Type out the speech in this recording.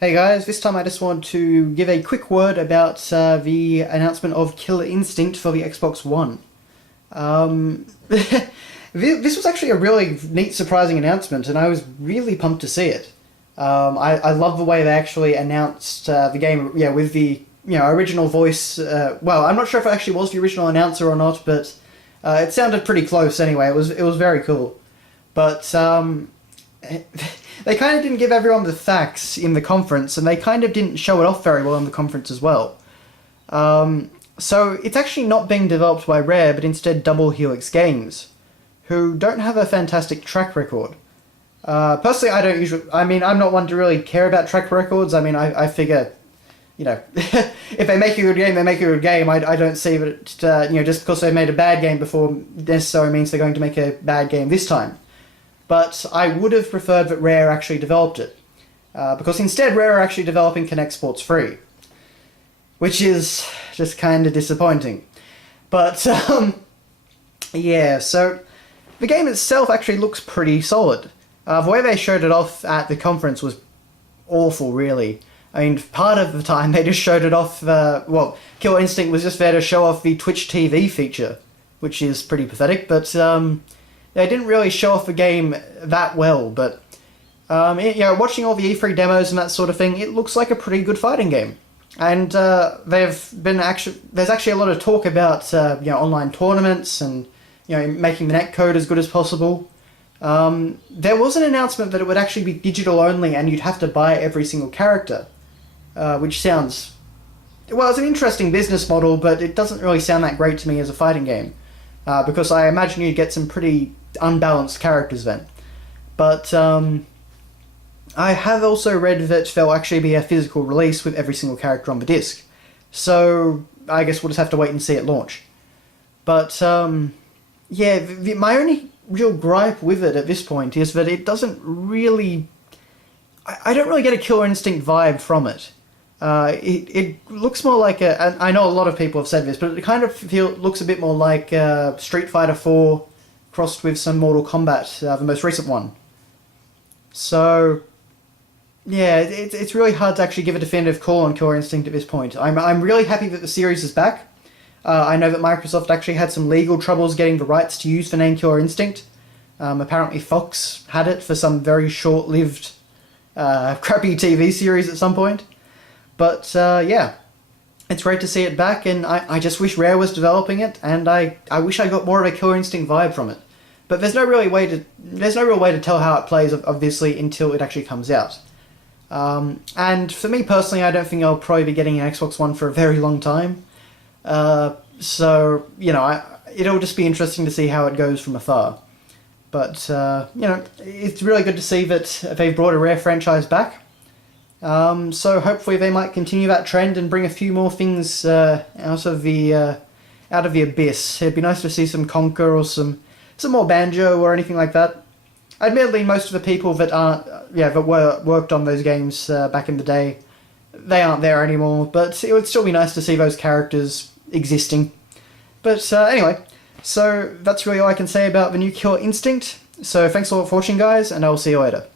Hey guys, this time I just want to give a quick word about the announcement of Killer Instinct for the Xbox One. This was actually a really neat, surprising announcement, and I was really pumped to see it. I love the way they actually announced the game, yeah, with the original voice. Well, I'm not sure if it actually was the original announcer or not, but it sounded pretty close anyway. It was very cool, but they kind of didn't give everyone the facts in the conference, and they kind of didn't show it off very well in the conference as well. So it's actually not being developed by Rare, but instead Double Helix Games, who don't have a fantastic track record. Personally, I don't usually. I mean, I'm not one to really care about track records. I mean, I figure, if they make a good game, they make a good game. I don't see that, just because they made a bad game before necessarily means they're going to make a bad game this time. But I would have preferred that Rare actually developed it. Because instead Rare are actually developing Connect Sports 3. Which is just kind of disappointing. But, yeah, so the game itself actually looks pretty solid. The way they showed it off at the conference was awful, really. I mean, part of the time they just showed it off, Killer Instinct was just there to show off the Twitch TV feature, which is pretty pathetic, but, they didn't really show off the game that well, but watching all the E3 demos and that sort of thing, it looks like a pretty good fighting game. And there's actually a lot of talk about online tournaments and making the netcode as good as possible. There was an announcement that it would actually be digital only, and you'd have to buy every single character, which sounds it's an interesting business model, but it doesn't really sound that great to me as a fighting game. Because I imagine you'd get some pretty unbalanced characters then. But I have also read that there'll actually be a physical release with every single character on the disc. So I guess we'll just have to wait and see at launch. But my only real gripe with it at this point is that it doesn't really... I don't really get a Killer Instinct vibe from it. It looks more like I know a lot of people have said this, but it kind of looks a bit more like Street Fighter 4 crossed with some Mortal Kombat, the most recent one. So, yeah, it's really hard to actually give a definitive call on Killer Instinct at this point. I'm really happy that the series is back. I know that Microsoft actually had some legal troubles getting the rights to use the name Killer Instinct. Apparently Fox had it for some very short-lived, crappy TV series at some point. But, it's great to see it back, and I just wish Rare was developing it, and I wish I got more of a Killer Instinct vibe from it. But there's no real way to tell how it plays, obviously, until it actually comes out. And for me personally, I don't think I'll probably be getting an Xbox One for a very long time. So, it'll just be interesting to see how it goes from afar. But, it's really good to see that they've brought a Rare franchise back. So hopefully they might continue that trend and bring a few more things out of the abyss. It'd be nice to see some Conker or some more Banjo or anything like that. Admittedly, most of the people that worked on those games back in the day, they aren't there anymore. But it would still be nice to see those characters existing. But anyway, so that's really all I can say about the new Killer Instinct. So thanks a lot for watching, guys, and I will see you later.